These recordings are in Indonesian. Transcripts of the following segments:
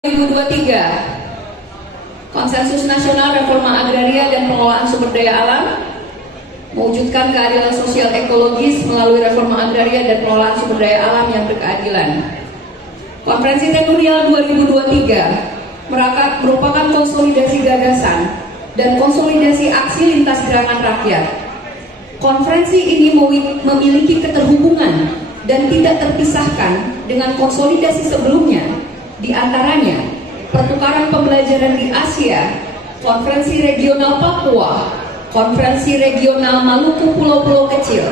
2023 Konsensus Nasional Reforma Agraria dan Pengelolaan Sumber Daya Alam, mewujudkan keadilan sosial ekologis melalui reforma agraria dan pengelolaan sumber daya alam yang berkeadilan. Konferensi Tenurial 2023 merupakan konsolidasi gagasan dan konsolidasi aksi lintas gerakan rakyat. Konferensi ini memiliki keterhubungan dan tidak terpisahkan dengan konsolidasi sebelumnya, di antaranya pertukaran pembelajaran di Asia, Konferensi Regional Papua, Konferensi Regional Maluku Pulau-Pulau Kecil,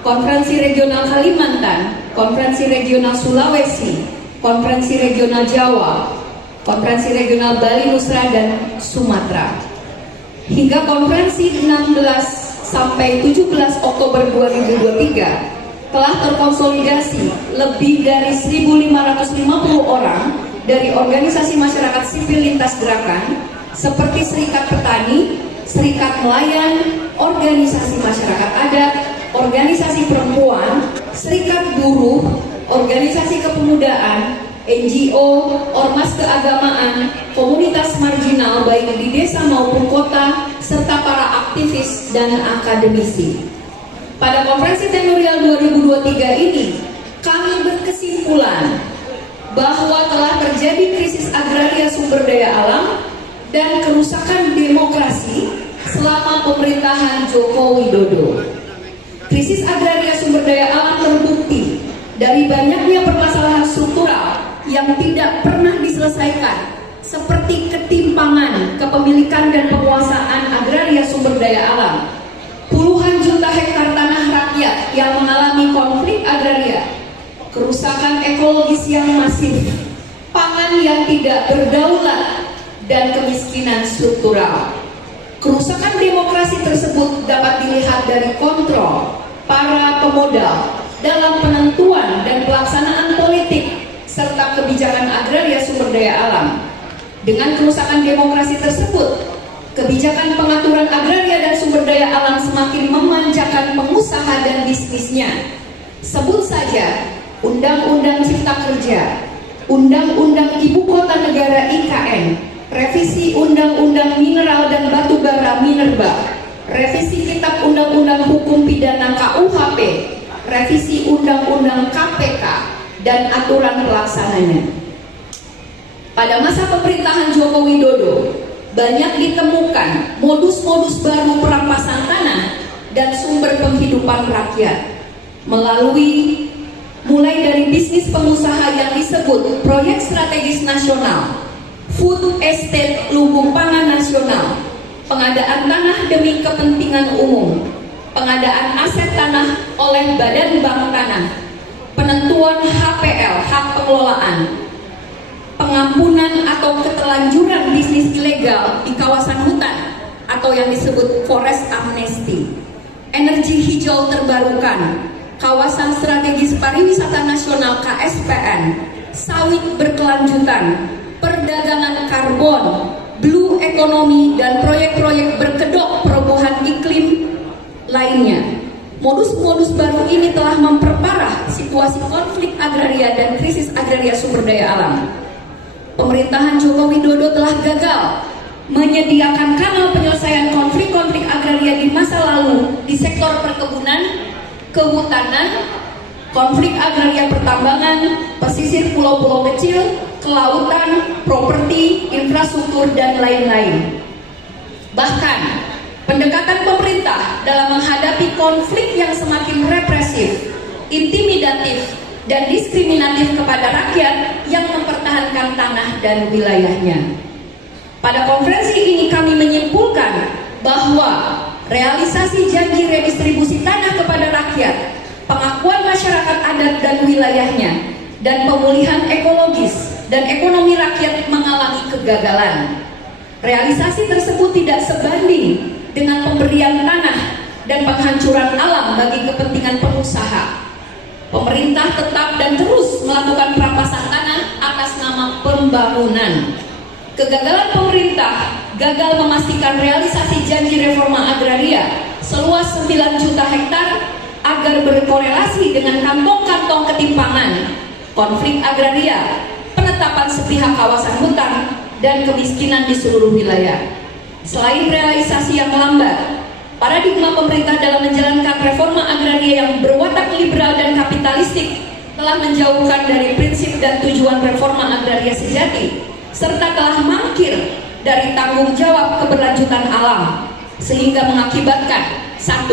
Konferensi Regional Kalimantan, Konferensi Regional Sulawesi, Konferensi Regional Jawa, Konferensi Regional Bali Nusra dan Sumatera. Hingga konferensi 16 sampai 17 Oktober 2023 telah terkonsolidasi lebih dari 1.550 orang dari organisasi masyarakat sipil lintas gerakan seperti Serikat Petani, Serikat Nelayan, Organisasi Masyarakat Adat, Organisasi Perempuan, Serikat Buruh, Organisasi Kepemudaan, NGO, Ormas Keagamaan, komunitas marginal baik di desa maupun kota, serta para aktivis dan akademisi. Pada konferensi Tenurial 2023 ini, kami berkesimpulan bahwa telah terjadi krisis agraria sumber daya alam dan kerusakan demokrasi selama pemerintahan Joko Widodo. Krisis agraria sumber daya alam terbukti dari banyaknya permasalahan struktural yang tidak pernah diselesaikan, seperti ketimpangan kepemilikan dan penguasaan agraria sumber daya alam, puluhan juta hektar tanah rakyat yang mengalami konflik agraria, kerusakan ekologis yang masif, pangan yang tidak berdaulat, dan kemiskinan struktural. Kerusakan demokrasi tersebut dapat dilihat dari kontrol para pemodal dalam penentuan dan pelaksanaan politik serta kebijakan agraria sumber daya alam. Dengan kerusakan demokrasi tersebut, kebijakan pengaturan agraria dan sumber daya alam semakin memanjakan pengusaha dan bisnisnya. Sebut saja Undang-Undang Cipta Kerja, Undang-Undang Ibu Kota Negara IKN, revisi Undang-Undang Mineral dan Batubara Minerba, revisi Kitab Undang-Undang Hukum Pidana KUHP, revisi Undang-Undang KPK, dan aturan pelaksananya. Pada masa pemerintahan Joko Widodo, banyak ditemukan modus-modus baru perampasan tanah dan sumber penghidupan rakyat melalui mulai dari bisnis pengusaha yang disebut Proyek Strategis Nasional, Food Estate Lumbung Pangan Nasional, pengadaan tanah demi kepentingan umum, pengadaan aset tanah oleh Badan Bank Tanah, penentuan HPL, hak pengelolaan, pengampunan atau ketelanjuran bisnis ilegal di kawasan hutan atau yang disebut Forest Amnesty, energi hijau terbarukan, kawasan strategis pariwisata nasional KSPN, sawit berkelanjutan, perdagangan karbon, blue economy, dan proyek-proyek berkedok perubahan iklim lainnya. Modus-modus baru ini telah memperparah situasi konflik agraria dan krisis agraria sumber daya alam. Pemerintahan Joko Widodo telah gagal menyediakan kanal penyelesaian konflik-konflik agraria di masa lalu di sektor perkebunan, kehutanan, konflik agraria pertambangan, pesisir pulau-pulau kecil, kelautan, properti, infrastruktur, dan lain-lain. Bahkan, pendekatan pemerintah dalam menghadapi konflik yang semakin represif, intimidatif, dan diskriminatif kepada rakyat yang mempertahankan tanah dan wilayahnya. Pada konferensi ini kami menyimpulkan bahwa realisasi janji redistribusi tanah kepada rakyat, pengakuan masyarakat adat dan wilayahnya, dan pemulihan ekologis dan ekonomi rakyat mengalami kegagalan. Realisasi tersebut tidak sebanding dengan pemberian tanah dan penghancuran alam bagi kepentingan pengusaha. Pemerintah tetap dan terus melakukan perampasan tanah atas nama pembangunan. Kegagalan pemerintah gagal memastikan realisasi janji reforma agraria seluas 9 juta hektar agar berkorelasi dengan kantong-kantong ketimpangan, konflik agraria, penetapan penetapan sepihak kawasan hutan dan kemiskinan di seluruh wilayah. Selain realisasi yang melambat, paradigma pemerintah dalam menjalankan reforma agraria yang berwatak liberal dan kapitalistik telah menjauhkan dari prinsip dan tujuan reforma agraria sejati, serta telah mangkir dari tanggung jawab keberlanjutan alam, sehingga mengakibatkan 1.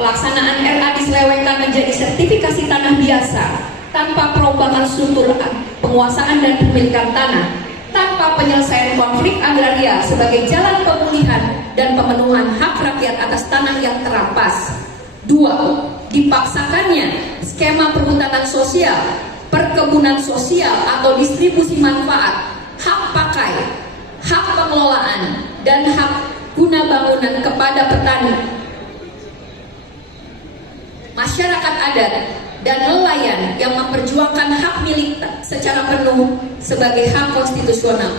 Pelaksanaan RA diselewengkan menjadi sertifikasi tanah biasa tanpa perubahan struktur penguasaan dan pemilikan tanah, tanpa penyelesaian konflik agraria sebagai jalan pemulihan dan pemenuhan hak rakyat atas tanah yang terampas. 2. Dipaksakannya skema perhutanan sosial, perkebunan sosial atau distribusi manfaat, hak pakai, hak pengelolaan, dan hak guna bangunan kepada petani, masyarakat adat, dan nelayan yang memperjuangkan hak milik secara penuh sebagai hak konstitusional.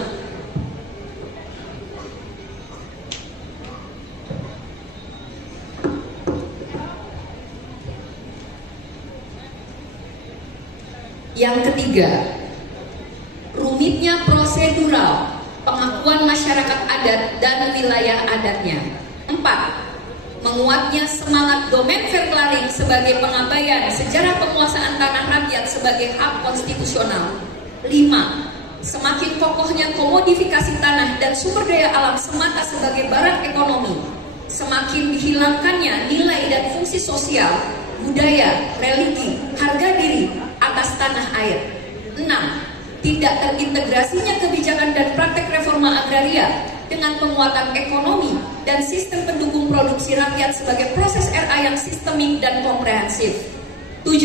Yang ketiga, rumitnya prosedural pengakuan masyarakat adat dan wilayah adatnya. 4. Menguatnya semangat domain verklaring sebagai pengabaian sejarah penguasaan tanah rakyat sebagai hak konstitusional. 5. Semakin kokohnya komodifikasi tanah dan sumber daya alam semata sebagai barang ekonomi, semakin dihilangkannya nilai dan fungsi sosial, budaya, religi, harga diri atas tanah air. 6. Tidak terintegrasinya kebijakan dan praktek reforma agraria dengan penguatan ekonomi dan sistem pendukung produksi rakyat sebagai proses RA yang sistemik dan komprehensif. 7.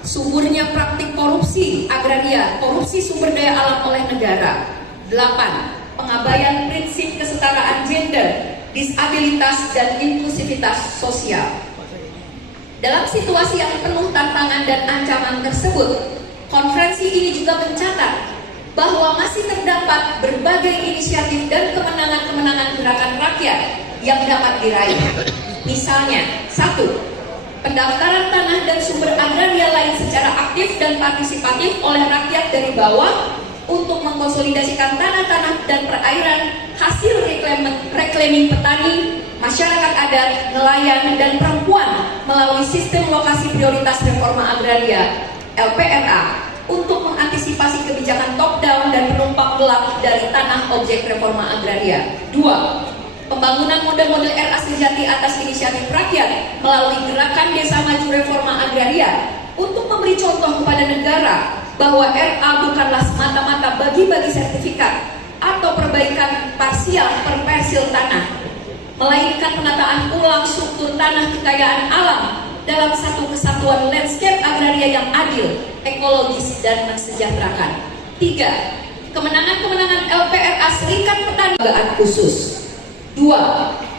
Suburnya praktik korupsi agraria, korupsi sumber daya alam oleh negara. 8. Pengabaian prinsip kesetaraan gender, disabilitas, dan inklusivitas sosial. Dalam situasi yang penuh tantangan dan ancaman tersebut, konferensi ini juga mencatat bahwa masih terdapat berbagai inisiatif dan kemenangan-kemenangan gerakan rakyat yang dapat diraih. Misalnya, 1. Pendaftaran tanah dan sumber agraria lain secara aktif dan partisipatif oleh rakyat dari bawah untuk mengkonsolidasikan tanah-tanah dan perairan hasil reclaiming petani, masyarakat adat, nelayan, dan perempuan melalui sistem lokasi prioritas reforma agraria LPRA untuk mengantisipasi kebijakan top-down dan penumpang gelap dari tanah objek reforma agraria. 2. Pembangunan model-model RA sejati atas inisiatif rakyat melalui gerakan Desa Maju Reforma Agraria untuk memberi contoh kepada negara bahwa RA bukanlah semata-mata bagi-bagi sertifikat atau perbaikan parsial perpersil tanah, melainkan penataan ulang struktur tanah kekayaan alam dalam satu kesatuan landscape agraria yang adil, ekologis, dan mensejahterakan. 3. Kemenangan-kemenangan LPRA Serikat Petani khusus. 2.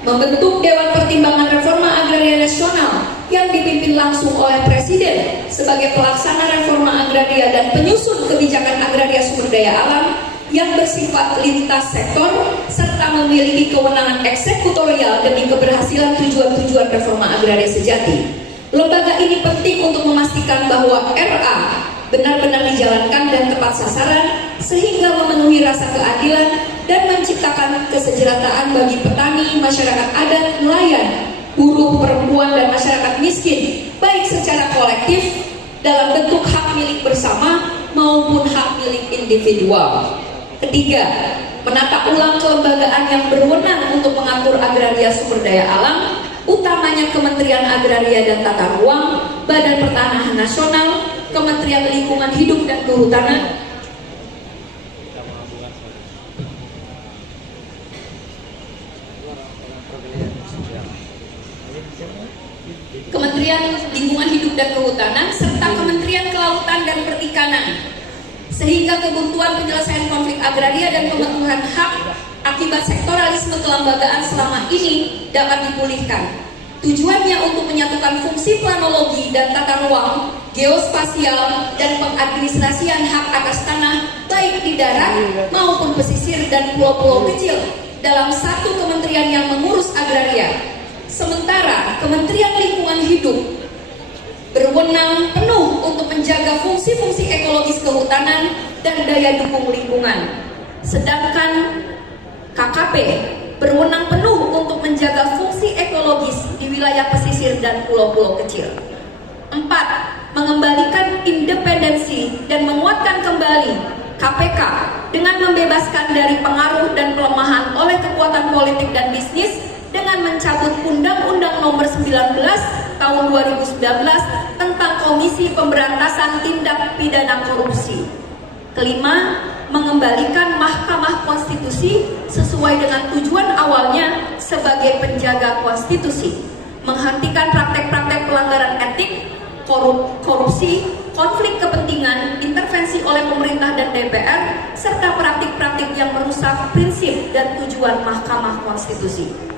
Membentuk Dewan Pertimbangan Reforma Agraria Nasional yang dipimpin langsung oleh Presiden sebagai pelaksana reforma agraria dan penyusun kebijakan agraria sumber daya alam yang bersifat lintas sektor serta memiliki kewenangan eksekutorial demi keberhasilan tujuan-tujuan reforma agraria sejati. Lembaga ini penting untuk memastikan bahwa RA benar-benar dijalankan dan tepat sasaran sehingga memenuhi rasa keadilan dan menciptakan kesejahteraan bagi petani, masyarakat adat, nelayan, buruh, perempuan, dan masyarakat miskin, baik secara kolektif dalam bentuk hak milik bersama maupun hak milik individual. 3. Menata ulang kelembagaan yang berwenang untuk mengatur agraria sumber daya alam, utamanya Kementerian Agraria dan Tata Ruang, Badan Pertanahan Nasional, Kementerian Lingkungan Hidup dan Kehutanan, Kementerian Lingkungan Hidup dan Kehutanan, serta Kementerian Kelautan dan Perikanan, sehingga kebuntuan penyelesaian konflik agraria dan pemenuhan hak akibat sektoralisme kelembagaan selama ini dapat dipulihkan. Tujuannya untuk menyatukan fungsi planologi dan tata ruang, geospasial, dan pengadministrasian hak atas tanah baik di darat maupun pesisir dan pulau-pulau kecil dalam satu kementerian yang mengurus agraria. Sementara Kementerian Lingkungan Hidup berwenang penuh untuk menjaga fungsi-fungsi ekologis kehutanan, dan daya dukung lingkungan. Sedangkan KKP berwenang penuh untuk menjaga fungsi ekologis di wilayah pesisir dan pulau-pulau kecil. 4. Mengembalikan independensi dan menguatkan kembali KPK dengan membebaskan dari pengaruh dan pelemahan oleh kekuatan politik dan bisnis dengan mencabut Undang-Undang Nomor 19 Tahun 2019 tentang Komisi Pemberantasan Tindak Pidana Korupsi. Kelima, mengembalikan Mahkamah Konstitusi sesuai dengan tujuan awalnya sebagai penjaga konstitusi, menghentikan praktek-praktek pelanggaran etik, korupsi, konflik kepentingan, intervensi oleh pemerintah dan DPR, serta praktik-praktik yang merusak prinsip dan tujuan Mahkamah Konstitusi.